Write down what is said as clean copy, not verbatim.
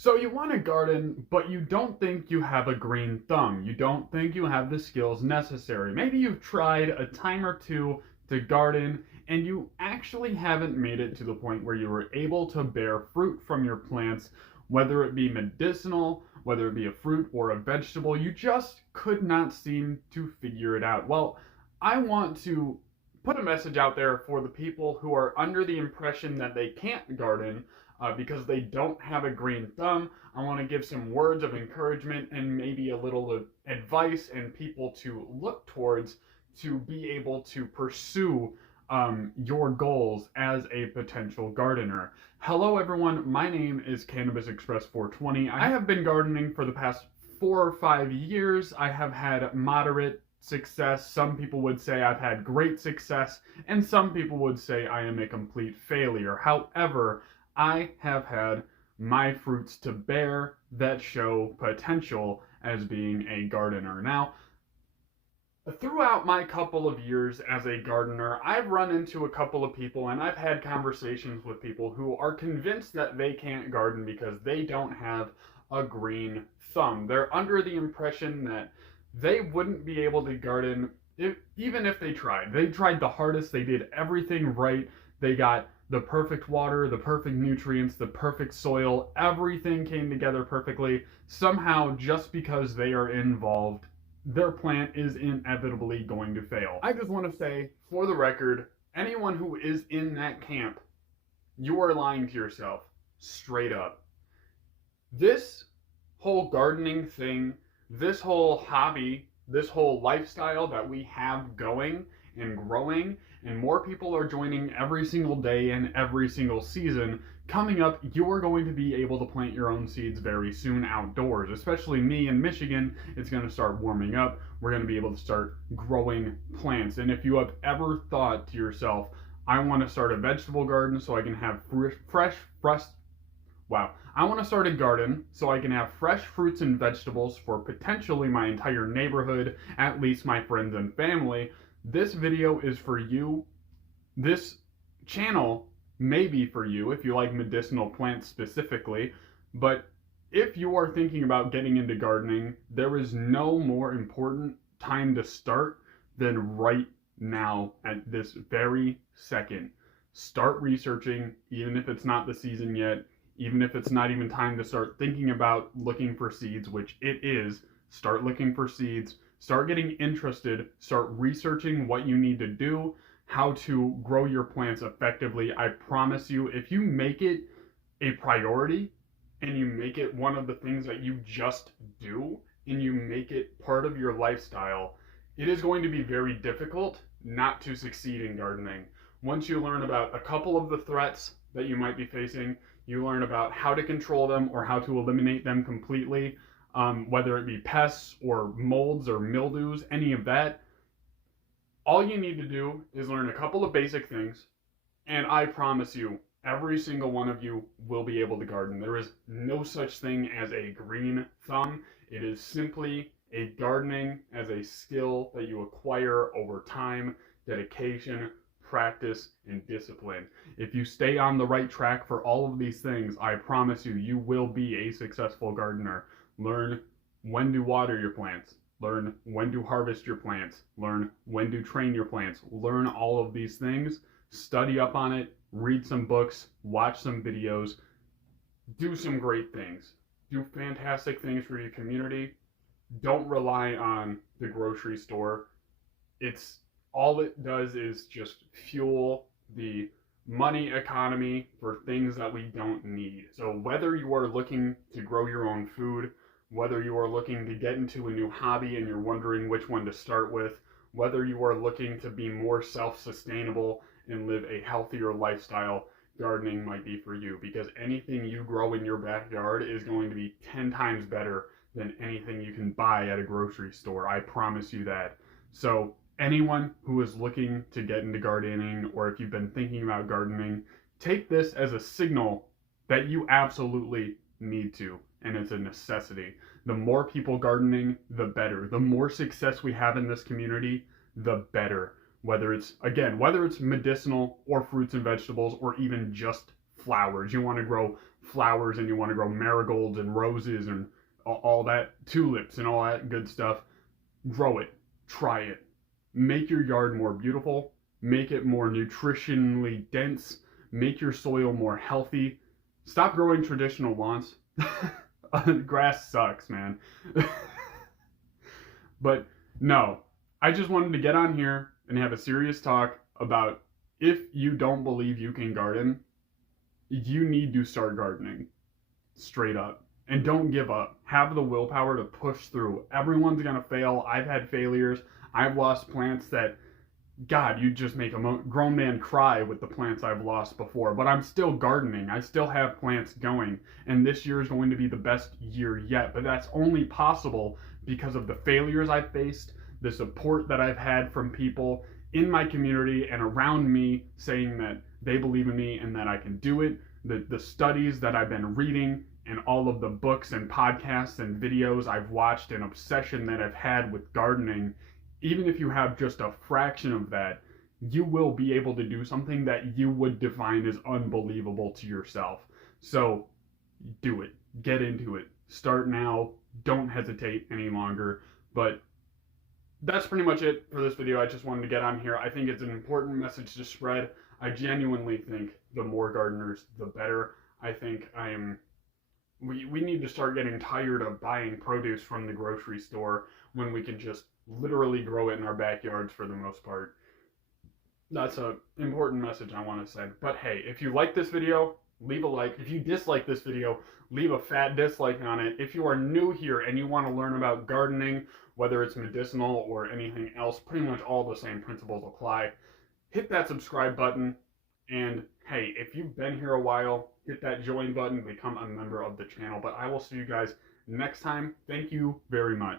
So you want to garden, but you don't think you have a green thumb. You don't think you have the skills necessary. Maybe you've tried a time or two to garden and you actually haven't made it to the point where you were able to bear fruit from your plants, whether it be medicinal, whether it be a fruit or a vegetable. You just could not seem to figure it out. Well, I want to put a message out there for the people who are under the impression that they can't garden because they don't have a green thumb. I want to give some words of encouragement and maybe a little advice and people to look towards to be able to pursue your goals as a potential gardener. Hello, everyone. My name is Cannabis Express 420. I have been gardening for the past 4 or 5 years. I have had moderate success. Some people would say I've had great success, and some people would say I am a complete failure. However, I have had my fruits to bear that show potential as being a gardener. Now, throughout my couple of years as a gardener, I've run into a couple of people and I've had conversations with people who are convinced that they can't garden because they don't have a green thumb. They're under the impression that they wouldn't be able to garden even if they tried. They tried the hardest, they did everything right, they got the perfect water, the perfect nutrients, the perfect soil, everything came together perfectly. Somehow, just because they are involved, their plant is inevitably going to fail. I just want to say, for the record, anyone who is in that camp, you are lying to yourself, straight up. This whole gardening thing, this whole hobby, this whole lifestyle that we have going and growing, and more people are joining every single day and every single season. Coming up, you're going to be able to plant your own seeds very soon outdoors. Especially me in Michigan, it's going to start warming up. We're going to be able to start growing plants. And if you have ever thought to yourself, I want to start a vegetable garden so I can have I want to start a garden so I can have fresh fruits and vegetables for potentially my entire neighborhood, at least my friends and family. This video is for you. This channel may be for you if you like medicinal plants specifically, but if you are thinking about getting into gardening, there is no more important time to start than right now at this very second. Start researching, even if it's not the season yet, even if it's not even time to start thinking about looking for seeds, which it is. Start looking for seeds. Start getting interested, start researching what you need to do, how to grow your plants effectively. I promise you, if you make it a priority and you make it one of the things that you just do and you make it part of your lifestyle, it is going to be very difficult not to succeed in gardening. Once you learn about a couple of the threats that you might be facing, you learn about how to control them or how to eliminate them completely, whether it be pests or molds or mildews, any of that. All you need to do is learn a couple of basic things, and I promise you, every single one of you will be able to garden. There is no such thing as a green thumb. It is simply a gardening as a skill that you acquire over time, dedication, practice, and discipline. If you stay on the right track for all of these things, I promise you, you will be a successful gardener. Learn when to water your plants. Learn when to harvest your plants. Learn when to train your plants. Learn all of these things. Study up on it. Read some books. Watch some videos. Do some great things. Do fantastic things for your community. Don't rely on the grocery store. All it does is just fuel the money economy for things that we don't need. So whether you are looking to grow your own food, whether you are looking to get into a new hobby and you're wondering which one to start with, whether you are looking to be more self-sustainable and live a healthier lifestyle, gardening might be for you, because anything you grow in your backyard is going to be 10 times better than anything you can buy at a grocery store. I promise you that. So anyone who is looking to get into gardening, or if you've been thinking about gardening, take this as a signal that you absolutely need to, and it's a necessity. The more people gardening, the better. The more success we have in this community, the better. Whether it's medicinal or fruits and vegetables, or even just flowers. You want to grow flowers and you want to grow marigolds and roses and all that, tulips and all that good stuff, grow it. Try it. Make your yard more beautiful. Make it more nutritionally dense. Make your soil more healthy. Stop growing traditional lawns. Grass sucks, man. But no, I just wanted to get on here and have a serious talk about, if you don't believe you can garden, you need to start gardening. Straight up. And don't give up. Have the willpower to push through. Everyone's going to fail. I've had failures. I've lost plants that, God, you just make a grown man cry with the plants I've lost before. But I'm still gardening. I still have plants going. And this year is going to be the best year yet. But that's only possible because of the failures I've faced, the support that I've had from people in my community and around me saying that they believe in me and that I can do it. The studies that I've been reading and all of the books and podcasts and videos I've watched, and obsession that I've had with gardening, even if you have just a fraction of that, you will be able to do something that you would define as unbelievable to yourself. So do it. Get into it. Start now. Don't hesitate any longer. But that's pretty much it for this video. I just wanted to get on here. I think it's an important message to spread. I genuinely think the more gardeners, the better. I think we need to start getting tired of buying produce from the grocery store when we can just literally grow it in our backyards for the most part. That's an important message I want to send. But hey, if you like this video, leave a like. If you dislike this video, leave a fat dislike on it. If you are new here and you want to learn about gardening, whether it's medicinal or anything else, pretty much all the same principles apply. Hit that subscribe button. And hey, if you've been here a while, hit that join button, become a member of the channel. But I will see you guys next time. Thank you very much.